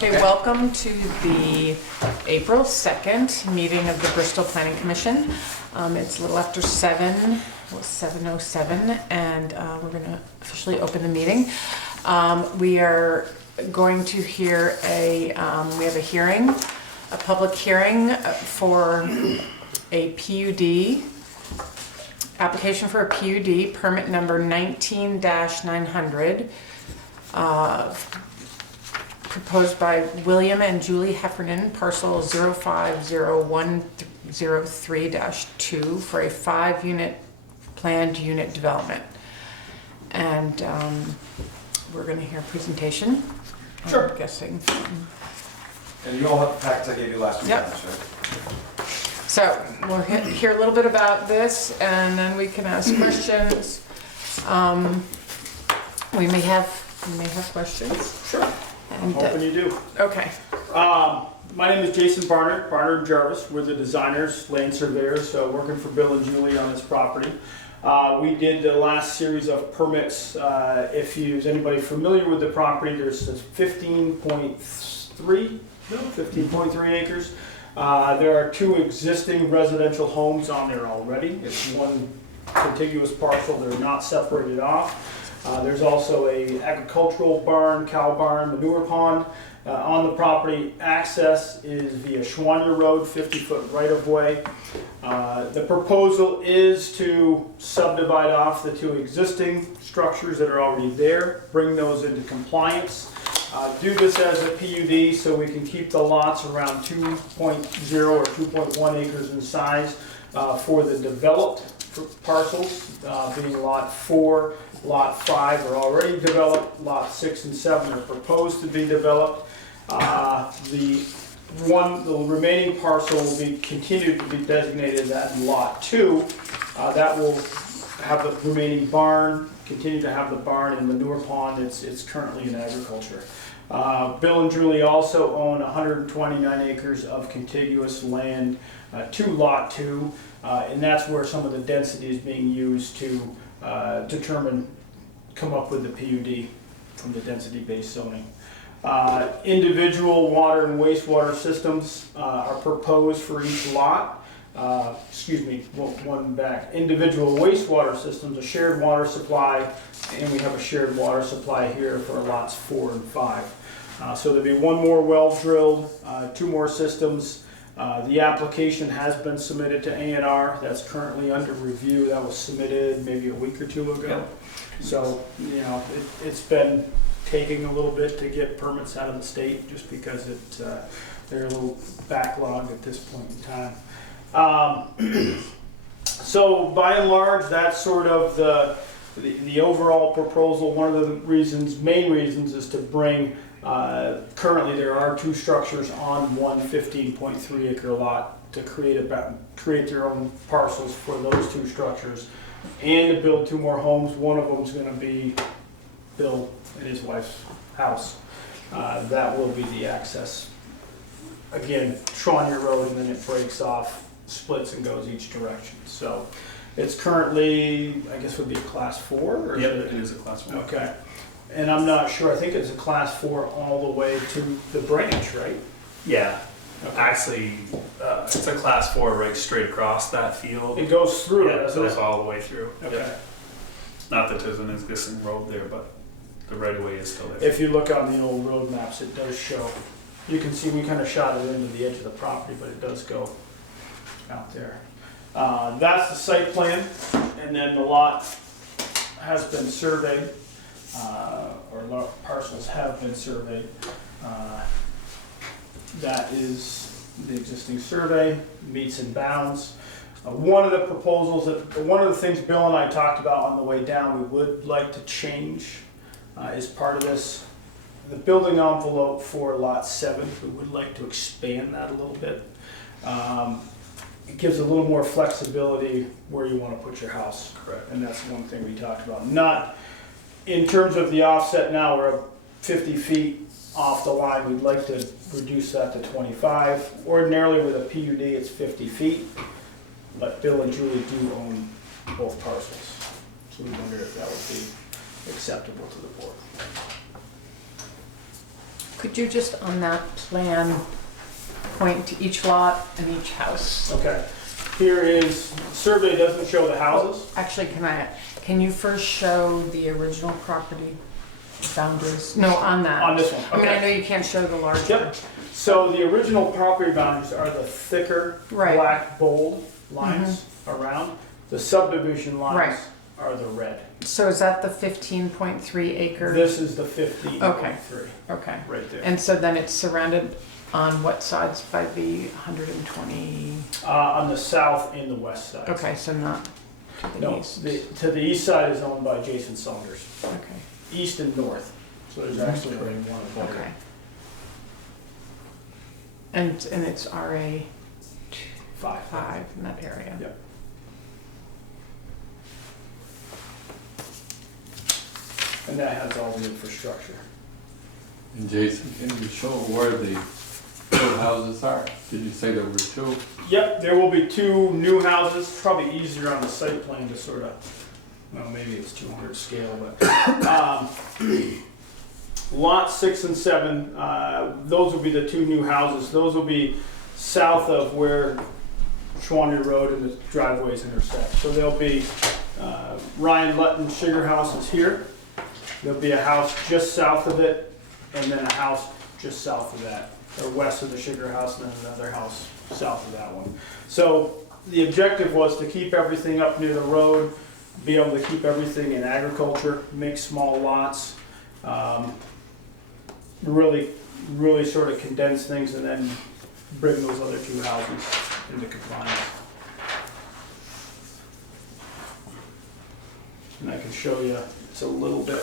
Okay, welcome to the April 2nd meeting of the Bristol Planning Commission. It's a little after 7, well, 7:07, and we're going to officially open the meeting. We are going to hear we have a hearing, a public hearing for a PUD, application for a PUD, permit number 19-900, proposed by William and Julie Heffernan, parcel 050103-2 for a 5-unit planned unit development. And we're going to hear a presentation. Sure. I'm guessing. And you all have the packets I gave you last week. Yep. Right? So we'll hear a little bit about this, and then we can ask questions. We may have questions. Sure. I'm And, hoping you do. okay. My name is Jason Barnard Jarvis. We're the designers, land surveyors, working for Bill and Julie on this property. We did the last series of permits. If is anybody familiar with the property, there's 15.3 acres. There are 2 existing residential homes on there already. It's one contiguous parcel. They're not separated off. There's also a agricultural barn, cow barn, manure pond on the property. Access is via Schwanier Road, 50-foot right-of-way. The proposal is to subdivide off the 2 existing structures that are already there, bring those into compliance. Do this as a PUD so we can keep the lots around 2.0 or 2.1 acres in size for the developed parcels, being lot 4, lot 5 are already developed, lot 6 and 7 are proposed to be developed. The remaining parcel will be continued to be designated as lot 2. That will have the remaining barn, continue to have the barn and manure pond. It's currently in agriculture. Bill and Julie also own 129 acres of contiguous land to lot 2, and that's where some of the density is being used to come up with the PUD from the density-based zoning. Individual water and wastewater systems are proposed for each lot. One back. Individual wastewater systems, a shared water supply, and we have a shared water supply here for lots 4 and 5. So there'll be 1 more well drilled, 2 more systems. The application has been submitted to A&R. That's currently under review. That was submitted maybe a week or 2 ago. Yep. So, it's been taking a little bit to get permits out of the state just because they're a little backlogged at this point in time. So by and large, that's sort of the overall proposal. One of the main reasons is to bring, currently there are 2 structures on one 15.3 acre lot to create their own parcels for those 2 structures and to build 2 more homes. One of them is going to be Bill and his wife's house. That will be the access. Again, Schwanier Road, and then it breaks off, splits and goes each direction. So it's currently, I guess, would be a class 4? Or yep, it is a class 4. Okay. And I'm not sure, I think it's a class 4 all the way to the branch, right? Yeah. Okay. Actually, it's a class 4 right straight across that field. It goes through it, It doesn't goes it? all the way through. Okay. Yep. Not that there's an existing road there, but the right of way is still there. If you look on the old road maps, it does show. You can see we kind of shot it into the edge of the property, but it does go out there. That's the site plan, and then the lot has been surveyed, or parcels have been surveyed. That is the existing survey, meets and bounds. One of the things Bill and I talked about on the way down, we would like to change as part of this. The building envelope for lot 7, we would like to expand that a little bit. It gives a little more flexibility where you want to put your house. Correct. And that's one thing we talked about. Not in terms of the offset now, we're 50 feet off the line. We'd like to reduce that to 25. Ordinarily with a PUD it's 50 feet, but Bill and Julie do own both parcels. So we wonder if that would be acceptable to the board. Could you just on that plan point to each lot and each house? Okay, here is, survey doesn't show the houses. Actually, can you first show the original property boundaries? No, on that. On this one, I mean, I okay. know you can't show the larger. Yep. So the original property boundaries are the thicker, Right. black, bold lines around. The subdivision Right. lines are the red. So is that the 15.3 acre? This is the 15.3, Okay. right there. And so then it's surrounded on what sides by the 120? On the south and the west side. Okay, so not to the No, east. to the east side is owned by Jason Saunders, Okay, east and north. So there's actually only one of okay. And it's RA Five. 5 in that area? Yep. And that has all the infrastructure. And Jason, can you show where the two houses are? Did you say there were two? Yep, there will be two new houses, probably easier on the site plan to sort of, well, maybe it's 200 scale, but, lot 6 and 7, those will be the two new houses. Those will be south of where Schwaner Road and the driveways intersect. So there'll be, Ryan Lutton's sugar house is here. There'll be a house just south of it, and then a house just south of that, or west of the sugar house, and then another house south of that one. So the objective was to keep everything up near the road, be able to keep everything in agriculture, make small lots, really sort of condense things, and then bring those other two houses into compliance. And I can show you, it's a little bit.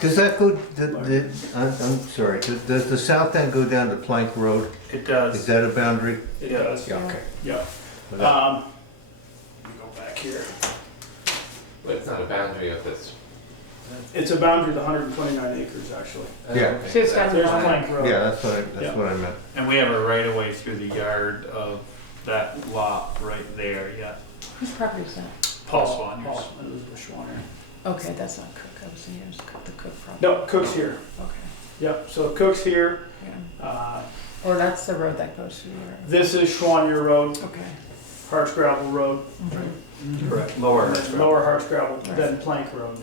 Does that go, I'm sorry, does the south end go down to Plank Road? It Is does. that a boundary? It does. Yeah, okay. Yeah. Let me go back here. But it's not a boundary of this. It's a boundary of the 129 acres, actually. Yeah. So it's got a There's line. Plank Road. Yeah, Yeah. that's what I meant. And we have a right of way through the yard of that lot right there, yeah. Whose property is that? Paul Swaners. Paul, Elizabeth Schwaner. Okay, that's not Cook. I was thinking it was the Cook property. No, Cook's here. Okay, Yep, so Cook's here. yeah. Or that's the road that goes through there. This is Schwanier Road, Okay. Hartsgravel Road, Correct. Lower. and then Lower Hartsgravel, then Plank Road.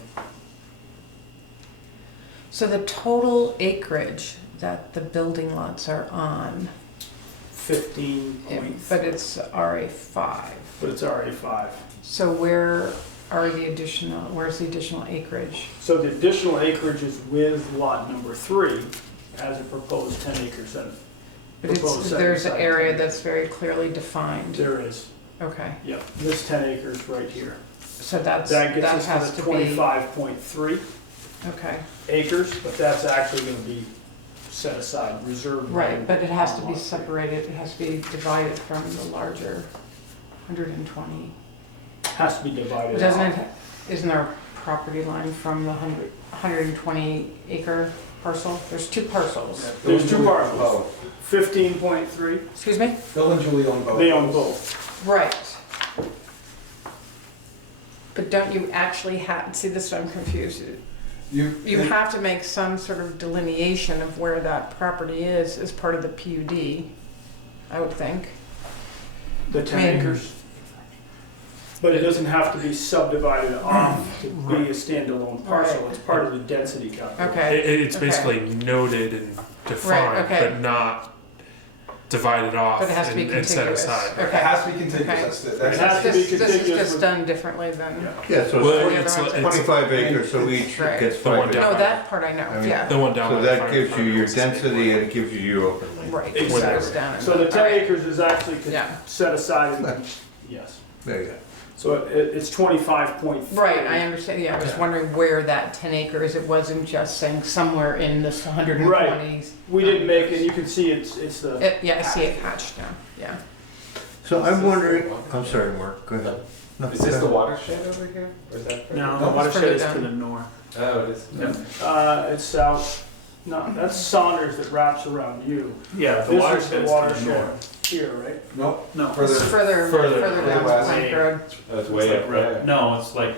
So the total acreage that the building lots are on, 15 point, but it's RA5. but it's RA5. So where's the additional acreage? So the additional acreage is with lot number 3 as a proposed 10 acres. And But there's an area that's very clearly defined. there is, Okay, yep, this 10 acres right here. so that That gets us has to to the be, 25.3 okay, acres, but that's actually gonna be set aside, reserved. right, but it has to be lot. separated, it has to be divided from the larger 120. Has to be divided Doesn't out. it, isn't there a property line from the 120 acre parcel? There's two parcels. There's two parcels, 15.3, Excuse me? Bill and Julie own both. they own both. Right. But don't you actually have, see, this is what I'm confused. You have to make some sort of delineation of where that property is as part of the PUD, I would think. The 10 Man. acres. But it doesn't have to be subdivided off to be a standalone parcel, Right. it's part of the density calculation. Okay. It's basically noted and defined, okay. but not divided off But it has to be and set contiguous. aside. It Okay. has to be contiguous, Okay. that's the, It that's. has to be This is contiguous just with- done differently than, Yeah. Yeah, so Well, it's the other ones. 25 acres, so each Right. gets The one 5 down. no, acres. that part I I know, mean, yeah. The one down So by that the gives fire you your department was the same density way. and it gives you your open land. Right. Exactly. so it's down in So the 10 alright. acres is actually Yeah. set aside, and- yes. There you go. So it's 25.3. Right, I understand, yeah, I was Okay. wondering where that 10 acres, it wasn't just saying somewhere in this 120s. We didn't make it, you can see it's the, Yeah, I see it hatched now, yeah. So I'm wondering, I'm sorry, Mark, go ahead. No, Is this go the ahead. watershed over here? Or is that? no, the No, watershed further is to down. the north. Oh, it is. It's south, no, that's Saunders that wraps around you. Yeah, the This is watershed the is to the watershed north. here, right? Nope, No. further. It's further further down west. Plank Road. That's It's way like up right- there. No, it's like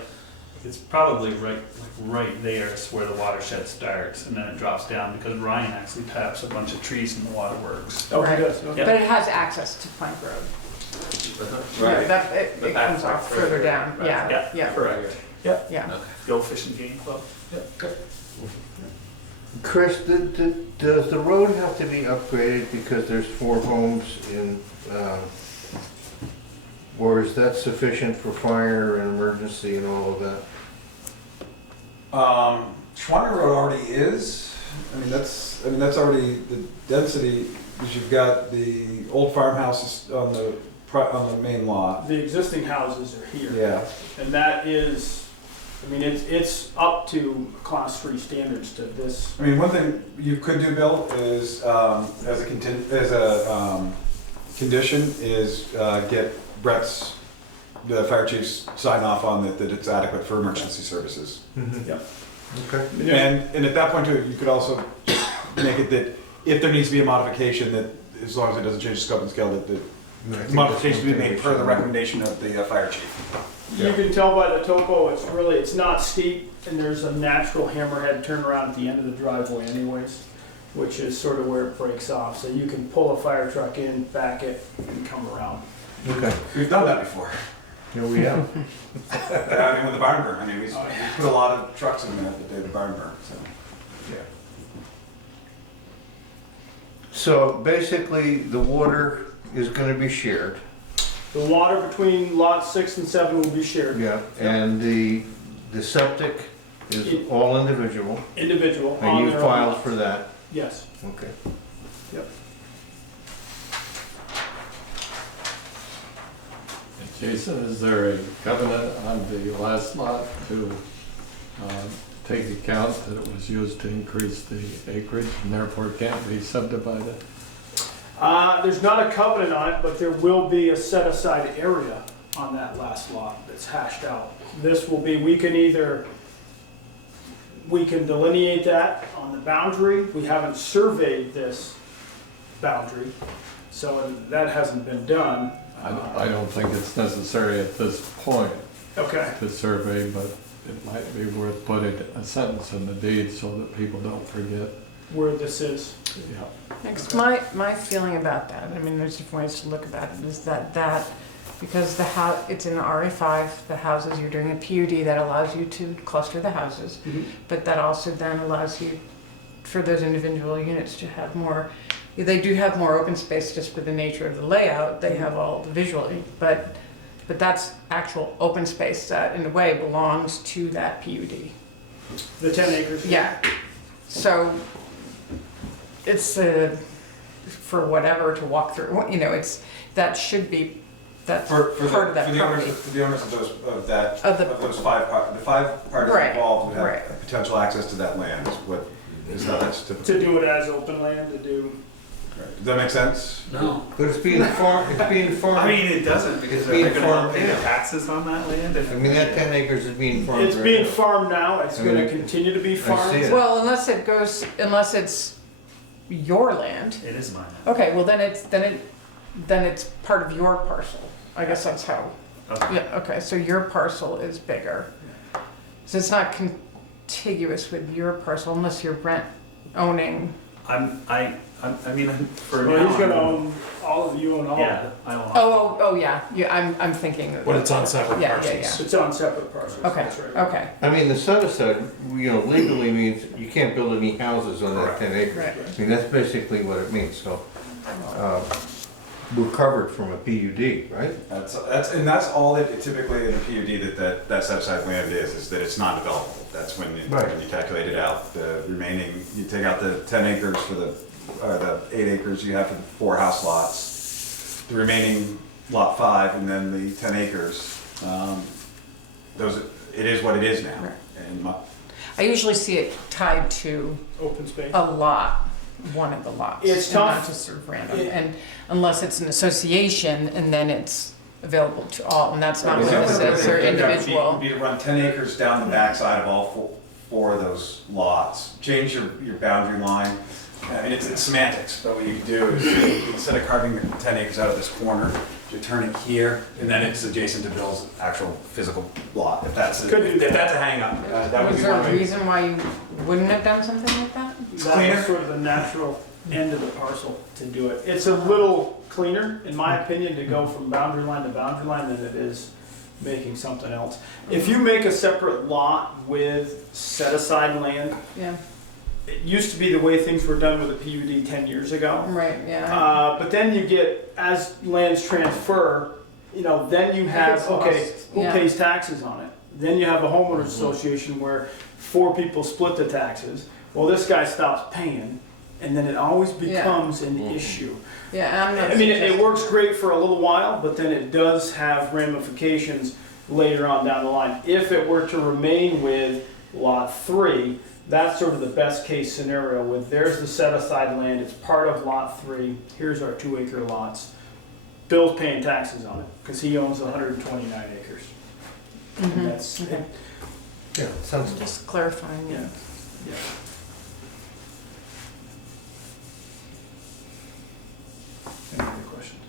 It's probably right there is where the watershed starts, and then it drops down, because Ryan actually taps a bunch of trees in the waterworks. Oh, he Right. does, okay. But it has access to Plank Road. Yeah, that, it The it back comes part off further further, down, right. yeah, yeah, Correct. yeah. Go Fishing Game Club. Chris, does the road have to be upgraded because there's 4 homes in, or is that sufficient for fire and emergency and all of that? Schwanger Road already is. I mean, that's already the density, because you've got the old farmhouses on the main lot. The existing houses are here. Yeah. And that is, I mean, it's up to class 3 standards to this. I mean, one thing you could do, Bill, is as a condition is get Brett's, the fire chief's sign off on that it's adequate for emergency services. Yep. Okay. And at that point too, you could also make it that if there needs to be a modification, that as long as it doesn't change the scope and scale, that the modification to be made per the recommendation of the fire chief. You can tell by the topo, it's not steep, and there's a natural hammerhead turnaround at the end of the driveway anyways, which is sort of where it breaks off. So you can pull a fire truck in, back it, and come around. Okay. We've done that before. Here we have. I mean, with the barn burn, I mean, we put a lot of trucks in there that did the barn burn, so. So basically, the water is gonna be shared. The water between lots 6 and 7 will be shared. Yeah. And the septic is all individual, Individual and on you their own filed lots. for that. Yes. Okay. Yep. Jason, is there a covenant on the last lot to take account that it was used to increase the acreage and therefore can't be subdivided? There's not a covenant on it, but there will be a set-aside area on that last lot that's hashed out. This will be, we can delineate that on the boundary. We haven't surveyed this boundary, so that hasn't been done. I don't think it's necessary at this point Okay. to survey, but it might be worth putting a sentence in the deed so that people don't forget. Where this is. Yeah. Next, my feeling about that, I mean, there's different ways to look at it, is that because the house, it's in RA5, the houses, you're doing a PUD that allows you to cluster the houses, but that also then allows you, for those individual units, to have more, they do have more open space just with the nature of the layout, they have all the visually, but that's actual open space that in a way belongs to that PUD. The 10 acres. Yeah, so it's for whatever to walk through, you know, that should be, that's part of that property. For the owners of those 5 Of the- 5 parties Right, involved would right. have potential access to that land, is how that's typical. To do it as open land, to do. Does that make sense? No. But it's being farmed, I mean, it doesn't, because It's they're being gonna farmed pay the in. taxes on that land. I mean, that 10 acres is being farmed. It's right being now. farmed now, it's I mean, gonna continue to be see farmed. it. Well, unless it's your land. It is mine. Okay, well then it's part of your parcel. I guess that's how. Okay. Yeah. Okay, so your parcel is bigger. So it's not contiguous with your parcel unless you're owning. I mean, for Well, now. he's gonna own all of you and all of Yeah, it. I own. Oh yeah. Yeah, I'm thinking. When it's on separate Yeah, parcels. yeah. It's on separate parcels. Okay. That's right. Okay. I mean, the set-aside, legally means you can't build any houses on that Correct. 10 acres. Right. I mean, that's basically what it means, so, we're covered from a PUD, right? That's all that typically in the PUD that set aside land is that it's non-developable. That's when Right. when you calculate it out, the remaining, you take out the 10 acres for the 8 acres you have for the 4 house lots, the remaining lot 5 and then the 10 acres, it is what it is now. Right. And I usually see it tied to Open space. a lot, one of the lots. It's and Not tough. just sort of random, It- and unless it's an association, and then it's available to all, and that's not Right. what this is, they're It would individual. be to run 10 acres down the backside of all four of those lots, change your boundary line, I mean, it's semantics, but what you can do is, instead of carving 10 acres out of this corner, you turn it here, and then it's adjacent to Bill's actual physical lot, if that's Could do that. a hang-up. That would Was be there one a way. reason why you wouldn't have done something like that? That Cleaner? was sort of the natural end of the parcel to do it. It's a little cleaner, in my opinion, to go from boundary line to boundary line than it is making something else. If you make a separate lot with set-aside land, Yeah, it used to be the way things were done with a PUD 10 years ago. right, yeah. But then you get, as lands transfer, then you have, gets okay, lost. who Yeah. pays taxes on it? Then you have a homeowners association where 4 people split the taxes. Well, this guy stops paying, and then it always Yeah. becomes an issue. Yeah, I'm not. I mean, it suggesting- works great for a little while, but then it does have ramifications later on down the line. If it were to remain with Lot 3, that's sort of the best case scenario with there's the set aside land, it's part of Lot 3, here's our 2-acre lots. Bill's paying taxes on it, because he owns 129 acres. And Mhm, that's, okay. Yeah, sounds, Just clarifying, yeah, yeah. yeah. Any other questions?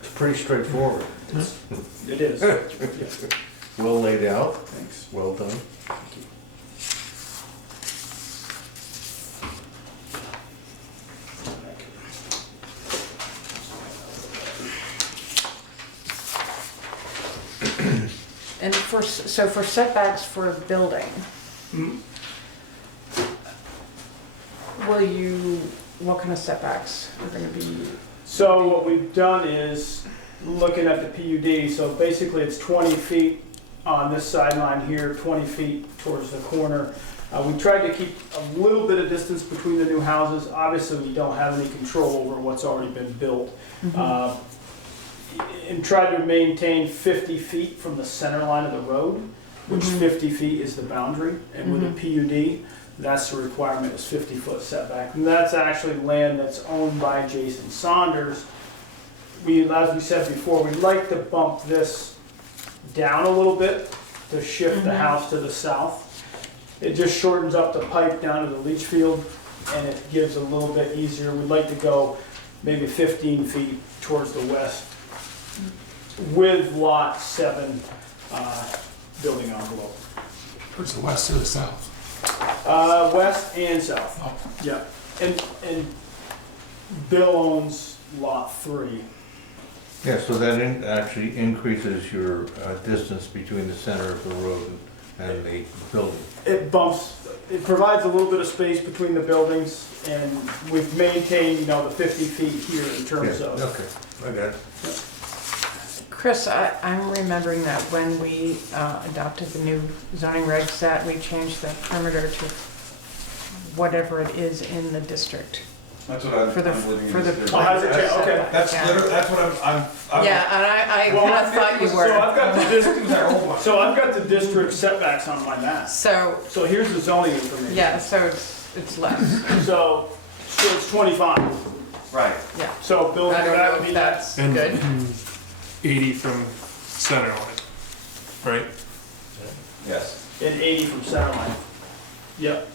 it's pretty straightforward. It is. Yeah, Well laid out, thanks. well done. And so for setbacks for a building, Mhm. what kind of setbacks are gonna be? So what we've done is, looking at the PUD, so basically it's 20 feet on this sideline here, 20 feet towards the corner. We tried to keep a little bit of distance between the new houses. Obviously, we don't have any control over what's already been built. And tried to maintain 50 feet from the center line of the road, which 50 feet is the boundary. And with a PUD, that's the requirement, is 50-foot setback. And that's actually land that's owned by Jason Saunders. As we said before, we'd like to bump this down a little bit to shift the house to the south. It just shortens up the pipe down to the leach field, and it gives a little bit easier. We'd like to go maybe 15 feet towards the west with Lot 7 building envelope. Towards the west or the south? West and south. Oh. Yeah, and Bill owns Lot 3. Yeah, so that actually increases your distance between the center of the road and the building. It provides a little bit of space between the buildings, and we've maintained, the 50 feet here in terms Yeah, of. okay, I got it. Chris, I'm remembering that when we adopted the new zoning regs that we changed the perimeter to whatever it is in the district. That's what I'm For the- believing. for the- is- Oh, how's it change? Okay. That's literally, that's what I'm. Yeah, and I Well, kind of thought you So were. I've got the district setbacks on my map. So, So here's the zoning information. yeah, so it's less, So it's 25. Right. yeah. So Bill, I don't that know would if be that's And good. 80 from center line, right? Yes. in 80 from center line. Yep,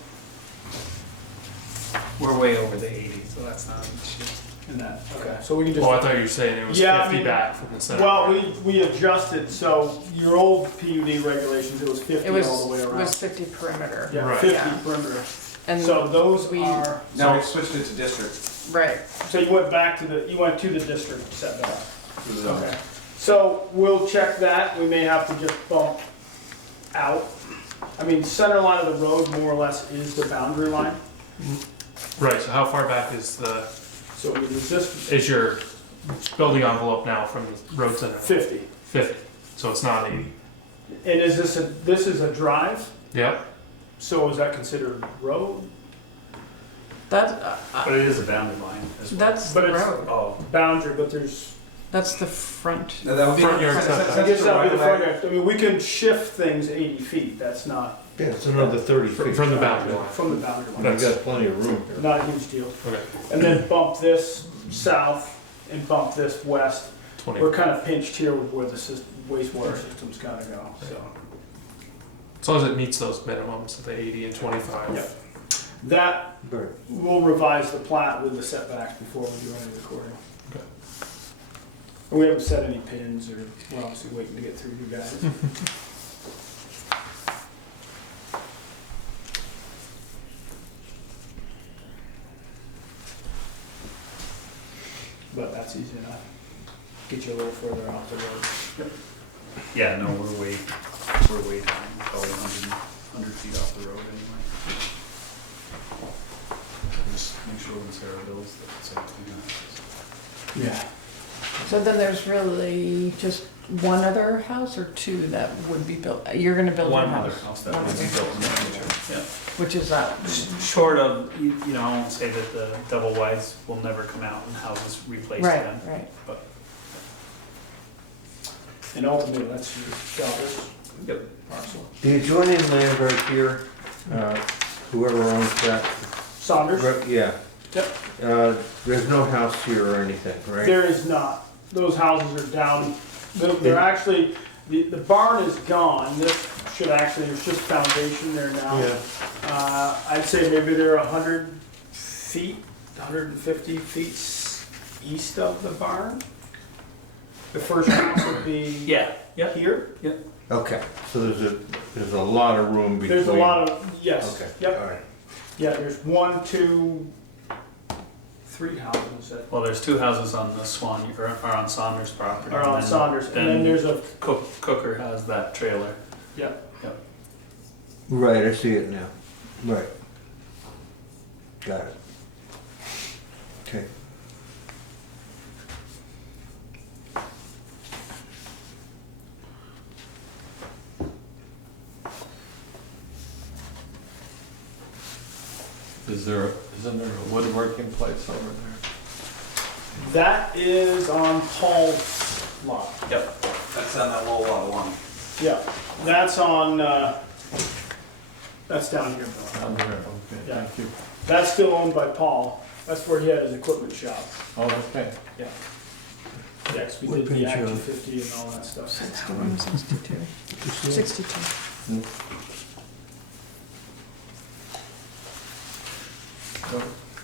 We're way over the 80, so that's not an issue. in that, okay. So we can just. Oh, I thought you were saying it was Yeah, I 50 mean, back from the center. Well, line. we adjusted, so your old PUD regulations, it was 50 It was, all the way around. 50 perimeter. Yeah, Right. 50 Yeah. perimeter. And, So those we- are, Now we switched it to district. right, so you went back to you went to the district setback. for the zone. Okay. So we'll check that, we may have to just bump out. I mean, center line of the road more or less is the boundary line. Right, so how far back is So is this your building envelope now from the road center? 50? 50, so it's not 80. And is this is a drive? Yep. So is that considered road? that, But it is a boundary line as well. that's But the it's- road, Oh, Boundary, but there's, that's the front. Now, that would be. Front yard that's- setback. I that's guess the that would be the right of front way. end. I mean, we can shift things 80 feet, that's not Yeah, it's another 30 feet. From the boundary line. from the boundary line. You've got plenty of room here. Not a huge deal. Okay. And then bump this south and bump this west. 20. We're kind of pinched here with where the wastewater system's gotta go, so. As long as it meets those minimums of the 80 and 25. Yeah. That, Right. we'll revise the plat with the setbacks before we do any recording. Okay. And we haven't set any pins, or we're obviously waiting to get through you guys. But that's easy enough. Get you a little further off the road. Yeah, no, we're way down, probably 100 feet off the road anyway. Just make sure when Sarah bills that it's like 2 Yeah. So then there's really just one other house or two that would be built? You're gonna build One one other house? house that One would be other built in the future, yeah. Which is that? Short of, you know, I won't say that the double wides will never come out and houses replace Right, them. right. But, And ultimately, that's your Chalmers yep. parcel. The adjoining land right here, whoever owns that, Saunders? right, yeah. Yep. There's no house here or anything, right? There is not. Those houses are down. They're actually, the barn is gone. This should actually, there's just foundation there now. Yeah. I'd say maybe they're 100 feet, 150 feet east of the barn. The first house would be Yeah, yeah. here. Okay, so there's a lot of room between. There's a lot of, yes, Okay, yep. all right. Yeah, there's 1, 2, 3 houses that Well, there's 2 houses on the Swan, or on Saunders property. are on and then- Saunders. And then there's a, Cooker has that trailer. yeah. Right, I see it now. Right. Got it. Okay. Isn't there a woodworking place over there? That is on Paul's lot. Yep. That's on that low lot one. Yeah, that's on, that's down here, Bill. Down there, okay, Yeah. thank you. That's still owned by Paul. That's where he had his equipment shop. Oh, okay. Yeah. Yes, we What did the page, Act uh, 250 and all that stuff. 61, 62. 62.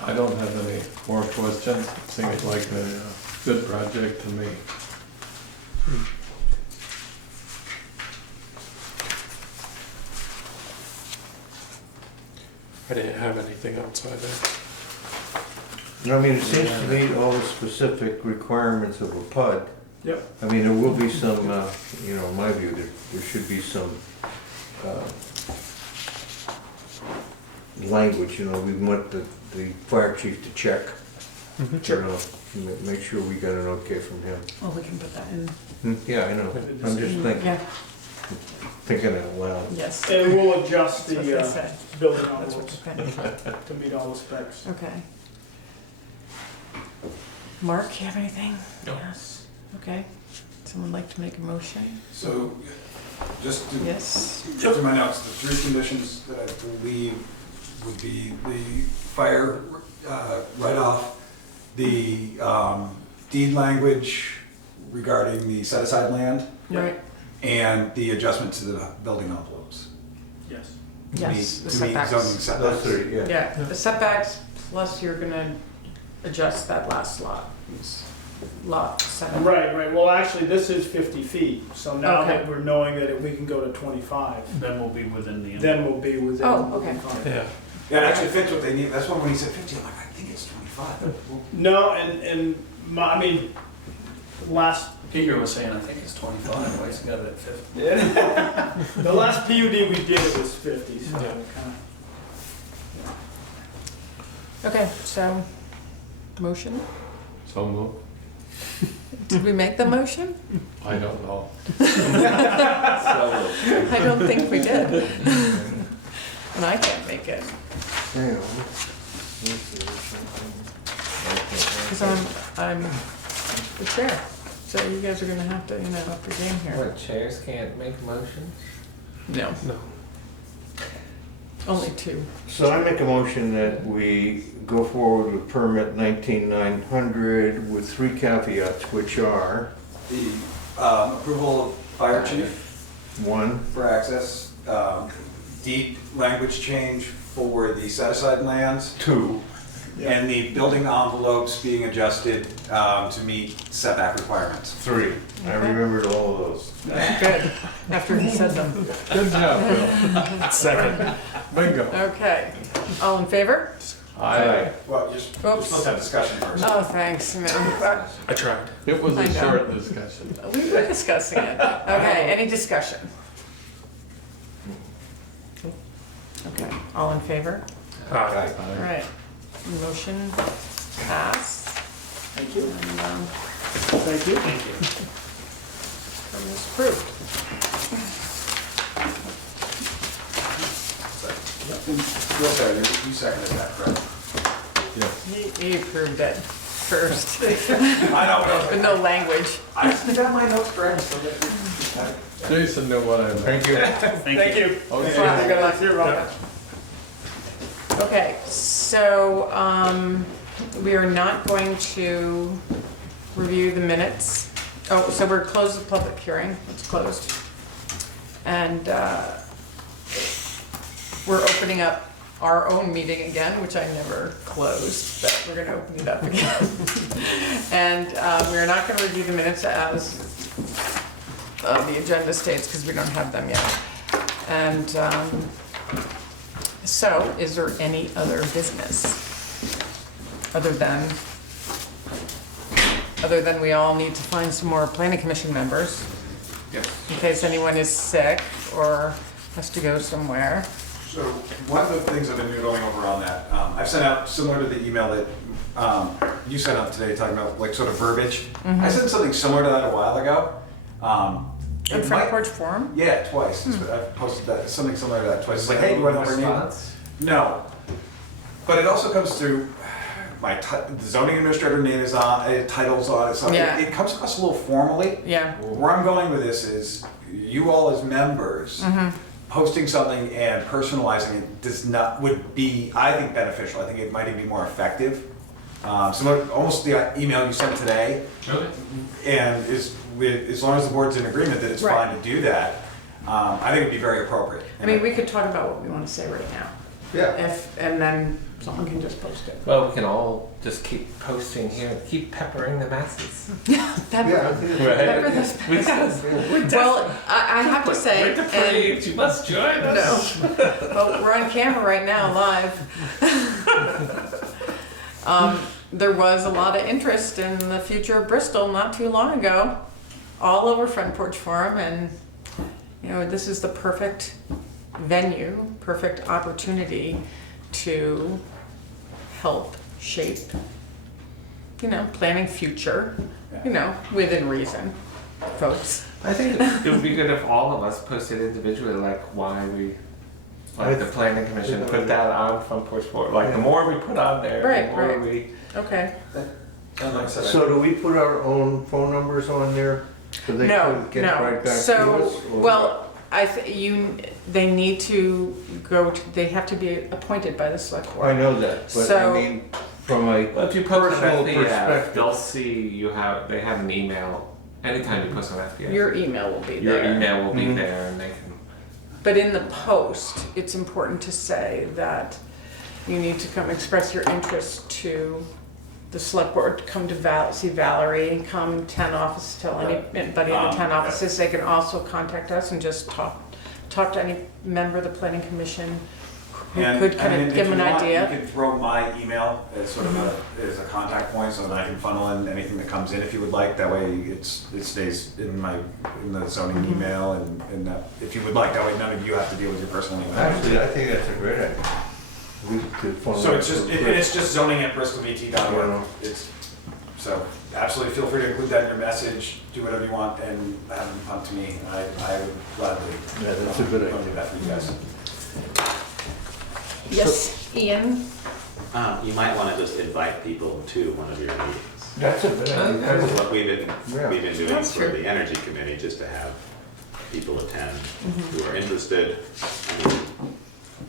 I don't have any more questions. Seems like a good project to me. I didn't have anything outside there. I mean, it seems to meet all the specific requirements of a PUD. Yep. I mean, there will be some, you know, in my view, there should be some language, you know, we want the fire chief to check. You know, make sure we got an okay from him. Well, we can put that in. Yeah, I know, I'm just Yeah, thinking out loud. yes. And we'll adjust That's what they the said. building That's what envelopes they said. to meet all the specs. Okay. Mark, you have anything? No. Yes. Okay. Someone like to make a motion? So, just to Yes. get to my notes, the 3 conditions that I believe would be the fire write-off, the deed language regarding the set-aside land, Yeah. Right. and the adjustment to the building envelopes. Yes. To Yes, meet- the To meet setbacks. zoning That's setbacks. it, yeah. Yeah, the setbacks, plus you're gonna adjust that last lot. It's Lot 7. Right. Well, actually, this is 50 feet. So now Okay. that we're knowing that if we can go to 25, Then we'll be within the. then we'll be within. Oh, okay. 25. Yeah. Yeah, it actually fits what they need. That's when he said 50, I'm like, I think it's 25. No, and I mean, last Peter was saying, I think it's 25, why he's got it at 50? the last PUD we did it was 50. So Yeah. kind Okay, so, motion? So move. Did we make the motion? I don't know. I don't think we did. And I can't make it, because I'm the chair. So you guys are gonna have to, you know, up your game here. What, chairs can't make motions? No, No. only 2. So I make a motion that we go forward with permit 19900 with 3 caveats, which are, The approval of fire chief 1, for access deed language change for the set-aside lands, 2. and the building envelopes being adjusted to meet setback requirements. 3. I remembered all of those. Good, after he said them. Good job, Bill. Second. Bingo. Okay, all in favor? Aye. Well, you're supposed to have discussion first. Oh, thanks, man. I tried. It was I a know. short discussion. We've been discussing it. Okay, any discussion? Okay, all in favor? Aye. All right, motion pass. Thank you. And, Thank you. Thank you. permit is approved. Real sorry, you seconded that, correct? Yes. He approved it first, I know, with no language. I got my notes correct, so that. Jason knew what I meant. Thank you. Thank you. Okay. Good luck. You're welcome. Okay, so, we are not going to review the minutes. Oh, so we're closed the public hearing, it's closed. And, we're opening up our own meeting again, which I never closed, but we're gonna open it up again. And, we're not gonna review the minutes as the agenda states, because we don't have them yet. And, so, is there any other business? Other than we all need to find some more planning commission members, Yes. in case anyone is sick or has to go somewhere. So one of the things I've been noodling over on that, I've sent out similar to the email that you sent out today talking about like sort of verbiage. I sent something similar to that a while ago. On It Front might- Porch Forum? Yeah, twice. I've posted that, something similar to that twice. It's like, hey, do you want to help our neighbor? Response? No. But it also comes through, the zoning administrator name is on, title's on it, so Yeah. it comes across a little formally. Yeah, Where I'm going with this is, you all as members, posting something and personalizing it would be, I think, beneficial. I think it might even be more effective. Similar, almost the email you sent today, and as long as the board's in agreement that it's Right. fine to do that, I think it'd be very appropriate. I mean, we could talk about what we want to say right now, Yeah. and then someone can just post it. Well, we can all just keep posting here, keep peppering the masses. Pepper this Because Well, I have to say, we're and, depraved, you must join us. no, but we're on camera right now, live. There was a lot of interest in the future of Bristol not too long ago, all over Front Porch Forum, and, you know, this is the perfect venue, perfect opportunity to help shape, you know, planning future, you know, within reason, folks. I think it would be good if all of us posted individually, like why we, like the planning commission put that on Front Porch Forum. Like the more we put on there, Right, the more right. we. Okay. And like I said, So do we put our own phone numbers on there? So they No, could get right no. back to us? So, or well, they need to go, they have to be appointed by the select what? I board. know that, but I So- mean, from a Well, if you post on personal FBF, perspective. they'll see they have an email. Anytime you post on FBF, Your email will be your there. email will be Mhm. there, and they can. But in the post, it's important to say that you need to come express your interest to the select board, come to see Valerie, come town office, tell anybody in the town yeah. offices. They can also contact us and just talk to any member of the planning commission who And- could kind and of if give them you an want, idea. You can throw my email as sort of as a contact point, so that I can funnel in anything that comes in if you would like. That way, it stays in the zoning Mm-hmm. email, and that, if you would like, that way none of you have to deal with your personal email. Actually, I think that's a great idea. We could phone So it's them just real quick. it's just zoning at bristolvt.org. Yeah. It's so absolutely feel free to include that in your message. Do whatever you want, and have them come to me. I would gladly. Yeah, that's a good idea. Do that for you guys. Yes, Ian? You might want to just invite people to one of your meetings. That's a good idea. That's what we've been Yeah. doing That's for true. the energy committee, just to have people attend Mm-hmm. who are interested. I mean,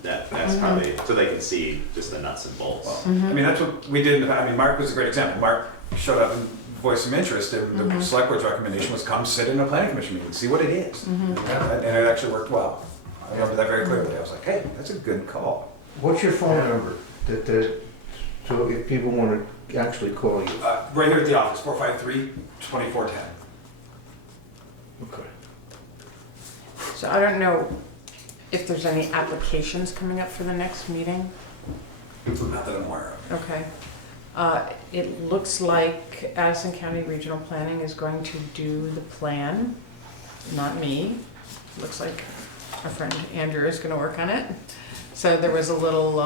that's probably, so they can see just the nuts and bolts. I mean, that's what we did in the past. I mean, Mark was a great example. Mark showed up and voiced some interest, and the select board's recommendation was come sit in a planning commission meeting, see what it is. And it actually worked well. I remember that very clearly. I was like, hey, that's a good call. What's your phone number? So if people want to actually call you? Right here at the office, 453-2410. Okay. So I don't know if there's any applications coming up for the next meeting. Not that I'm aware of. Okay. It looks like Addison County Regional Planning is going to do the plan, not me. Looks like our friend Andrew is gonna work on it. So there was a little,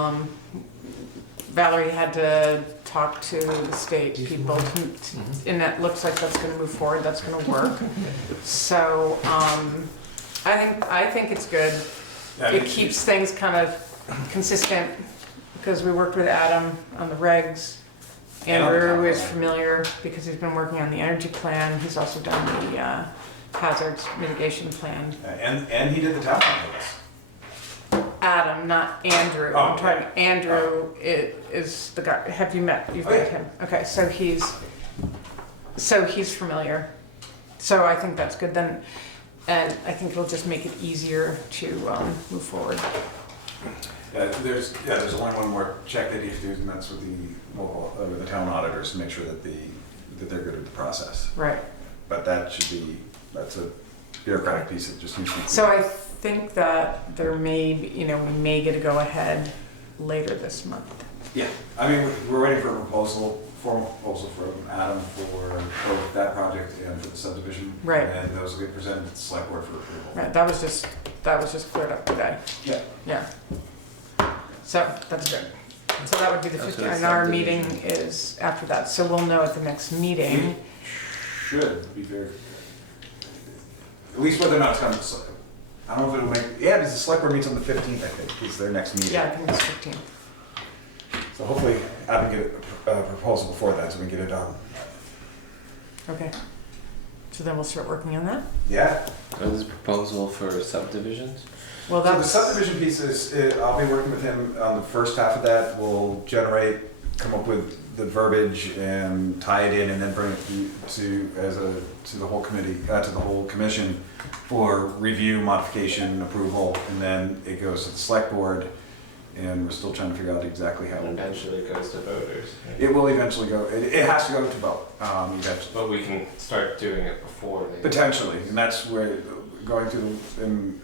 Valerie had to talk to the state people, and that looks like that's gonna move forward, that's gonna work. So, I think it's good. It keeps things kind of consistent, because we worked with Adam on the regs. Andrew is familiar because he's been working on the energy plan. He's also done the hazards mitigation plan. And he did the town plan with us. Adam, not Andrew. Oh, I'm talking, Andrew is the guy, have you met, you've met him? Okay, so he's familiar. So I think that's good then, and I think it'll just make it easier to move forward. There's only one more check that you have to do, and that's with the town auditors to make sure that they're good at the process. Right. But that's a bureaucratic piece that just needs to be. So I think that there may be, we may get a go ahead later this month. Yeah, I mean, we're waiting for a formal proposal from Adam for both that project and for the subdivision. Right. And those will get presented to the select board for approval. Right, that was just cleared up today. Yeah. Yeah. So that's good. So that would be the That's 15th, what and our subdivision. meeting is after that, so we'll know at the next meeting. Should be very, at least whether or not it's coming to select. I don't know if it'll make, because the select board meets on the 15th, I think, is their next meeting. Yeah, I think it's 15th. So hopefully I can get a proposal before that so we can get it done. Okay. So then we'll start working on that? Yeah. So this is a proposal for subdivisions? Well, So the that's, subdivision piece is, I'll be working with him on the first half of that. We'll come up with the verbiage and tie it in and then bring it to the whole committee, to the whole commission for review, modification, approval, and then it goes to the select board. And we're still trying to figure out exactly how. And eventually it goes to voters. It will eventually go, it has to go to vote, eventually. But we can start doing it before they. Potentially, and that's where going through, and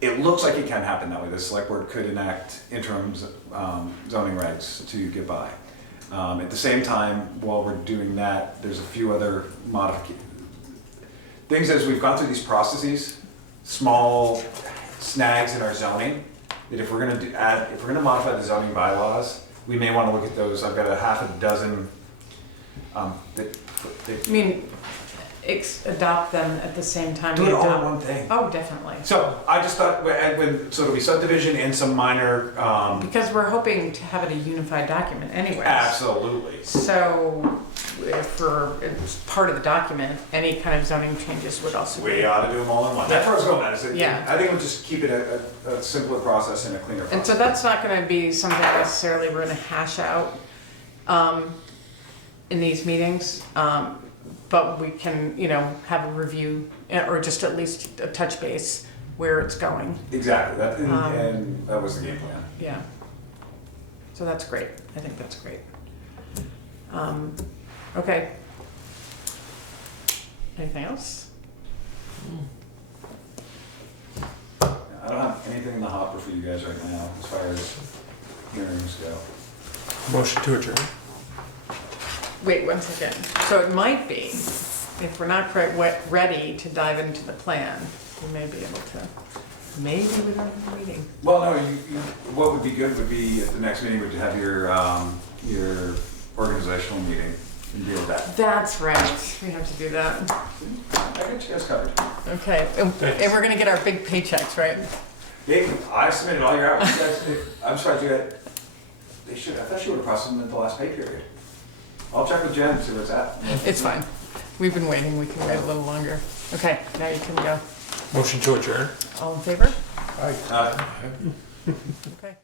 it looks like it can happen that way. The select board could enact interim zoning regs to get by. At the same time, while we're doing that, there's a few other things as we've gone through these processes, small snags in our zoning, that if we're gonna modify the zoning bylaws, we may wanna look at those. I've got a half a dozen, I mean, adopt them at the same time. do we it all in adopt- one thing. Oh, definitely. So I just thought, so it'll be subdivision and some minor, Because we're hoping to have it a unified document anyway. absolutely. So if it's part of the document, any kind of zoning changes would also be. We ought to do them all in one. That's where I was going at. Yeah. I think we'll just keep it a simpler process and a cleaner process. And so that's not gonna be something necessarily we're gonna hash out in these meetings. But we can, have a review, or just at least a touch base where it's going. Exactly, and that was the game plan. Yeah. So that's great. I think that's great. Okay. Anything else? I don't have anything in the hopper for you guys right now as far as hearings go. Motion to adjourn. Wait 1 second. So it might be, if we're not quite ready to dive into the plan, we may be able to, maybe we don't have a meeting. Well, no, what would be good would be at the next meeting, would you have your organizational meeting and deal with that. That's right. We have to do that. I got you guys covered. Okay. And we're gonna get our big paychecks, right? Dave, I submitted all your hours. You guys, I'm surprised you had, I thought you would have processed them at the last pay period. I'll check with Jen and see where it's at. It's fine. We've been waiting. We can wait a little longer. Okay, now you can go. Motion to adjourn. All in favor? Uh, Okay.